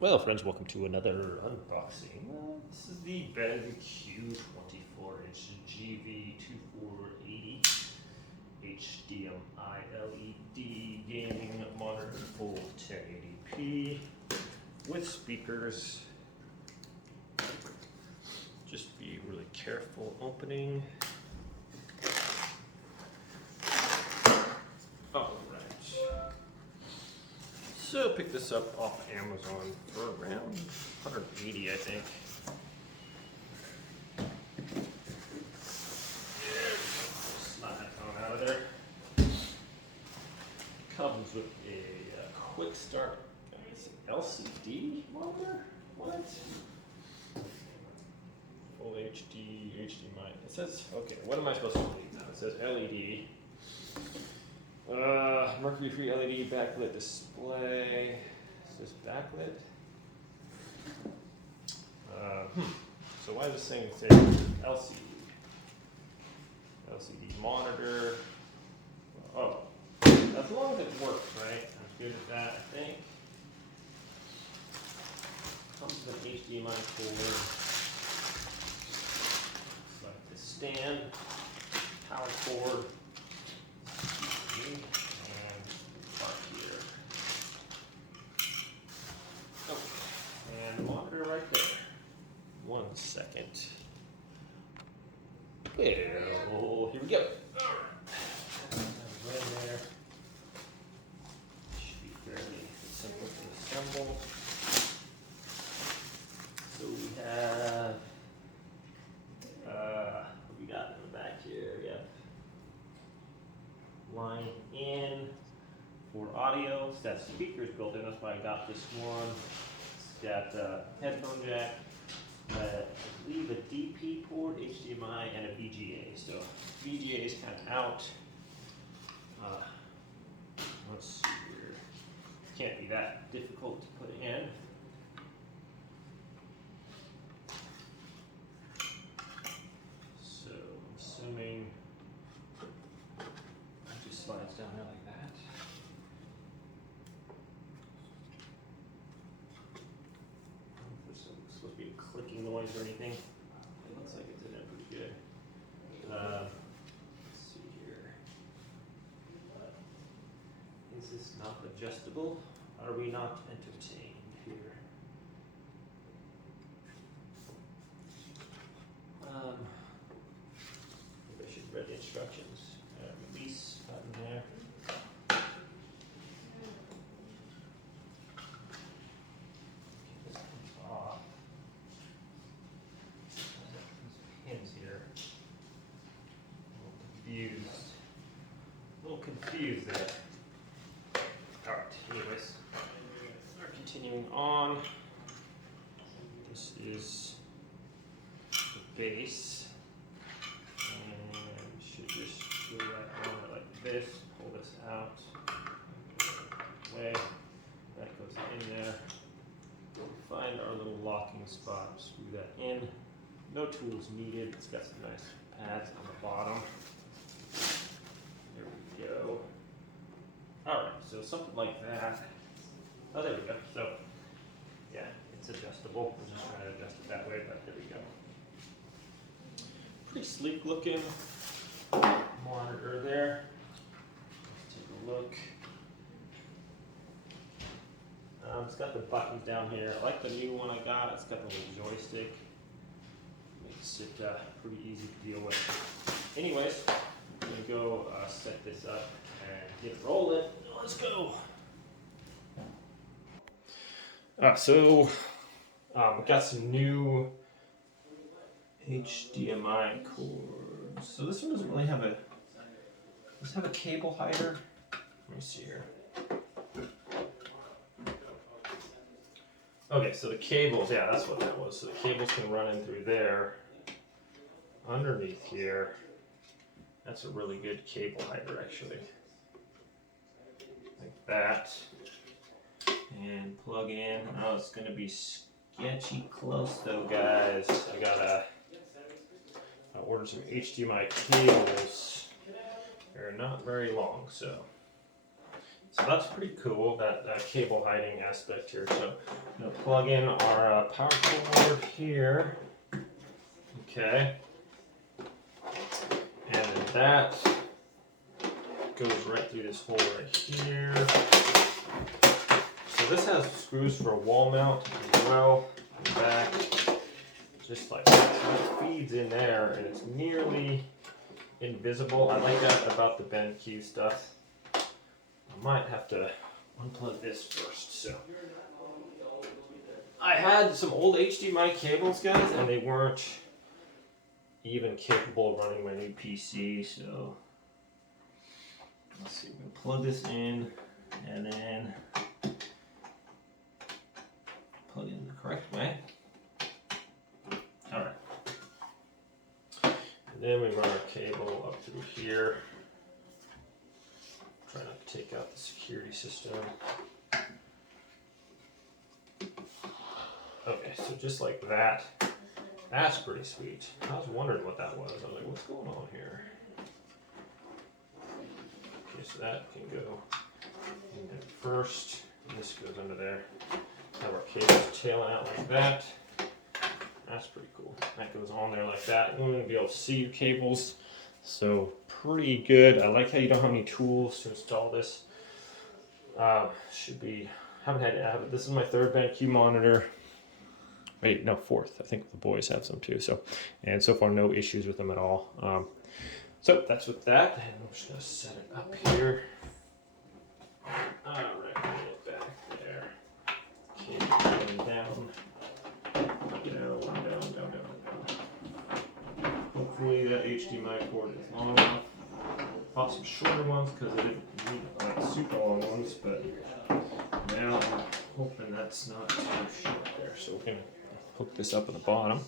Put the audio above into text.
Well, friends, welcome to another unboxing. This is the Benq 24-inch GV2480 HDMI LED gaming monitor, full 1080p with speakers. Just be really careful opening. So pick this up off Amazon for around 180, I think. Slide that phone out of there. Comes with a quick start LCD monitor. What? Full HD, HDMI. It says, okay, what am I supposed to read now? It says LED. Mercury-free LED backlit display. Is this backlit? So why is this thing say LCD? LCD monitor. Oh, as long as it works, right? I'm good at that, I think. Comes with an HDMI cord. Like the stand, power cord. Right there. 1 second. Well, here we go. Right there. Should be fairly simple to assemble. So we have, what we got in the back here? We have line in for audio. It's got speakers built in. That's why I got this one. Got a headphone jack, I believe a DP port, HDMI, and a VGA. So VGA is kind of out. Let's see here. Can't be that difficult to put in. So I'm assuming it just slides down there like that. Supposed to be a clicking noise or anything. It looks like it's in there pretty good. Let's see here. Is this not adjustable? Are we not entertained here? Maybe I should read the instructions. Release button there. A little confused there. Alright, anyways, we're continuing on. This is the base. And should just go right on it like this. Pull this out. Way. That goes in there. Find our little locking spot. Screw that in. No tools needed. It's got some nice pads on the bottom. There we go. Alright, so something like that. Oh, there we go. So, yeah, it's adjustable. I'm just trying to adjust it that way, but there we go. Pretty sleek looking monitor there. Let's take a look. It's got the buttons down here. I like the new one I got. It's got the little joystick. Makes it pretty easy to deal with. Anyways, I'm going to go set this up and get rolling. Let's go. We got some new HDMI cords. So this one doesn't really have a, does it have a cable hider? Let me see here. Okay, so the cables, yeah, that's what that was. So the cables can run in through there, underneath here. That's a really good cable hider, actually. Like that. And plug in. Oh, it's going to be sketchy close, though, guys. I ordered some HDMI cables. They're not very long, so So that's pretty cool, that cable hiding aspect here. So I'm going to plug in our power cord here. Okay. And then that goes right through this hole right here. So this has screws for a wall mount as well, in the back, just like that. So it feeds in there and it's nearly invisible. I like that about the Benq stuff. I might have to unplug this first. So I had some old HDMI cables, guys, and they weren't even capable of running my new PC. So let's see, we can plug this in and then plug it in the correct way. All right. And then we run our cable up through here. Try not to take out the security system. Okay, so just like that. That's pretty sweet. I was wondering what that was. I was like, what's going on here? Okay, so that can go in there first. And this goes under there. Have our cables tailing out like that. That's pretty cool. That goes on there like that. You're going to be able to see your cables. So pretty good. I like how you don't have any tools to install this. Should be, haven't had to have it. This is my third Benq monitor. Wait, no, fourth. I think the boys have some too. So, and so far no issues with them at all. So that's with that. And I'm just gonna set it up here. All right, get it back there. Okay, going down. Hopefully that HDMI cord is long enough. Bought some shorter ones because I didn't need like super long ones, but now I'm hoping that's not too short there. So we're gonna hook this up at the bottom.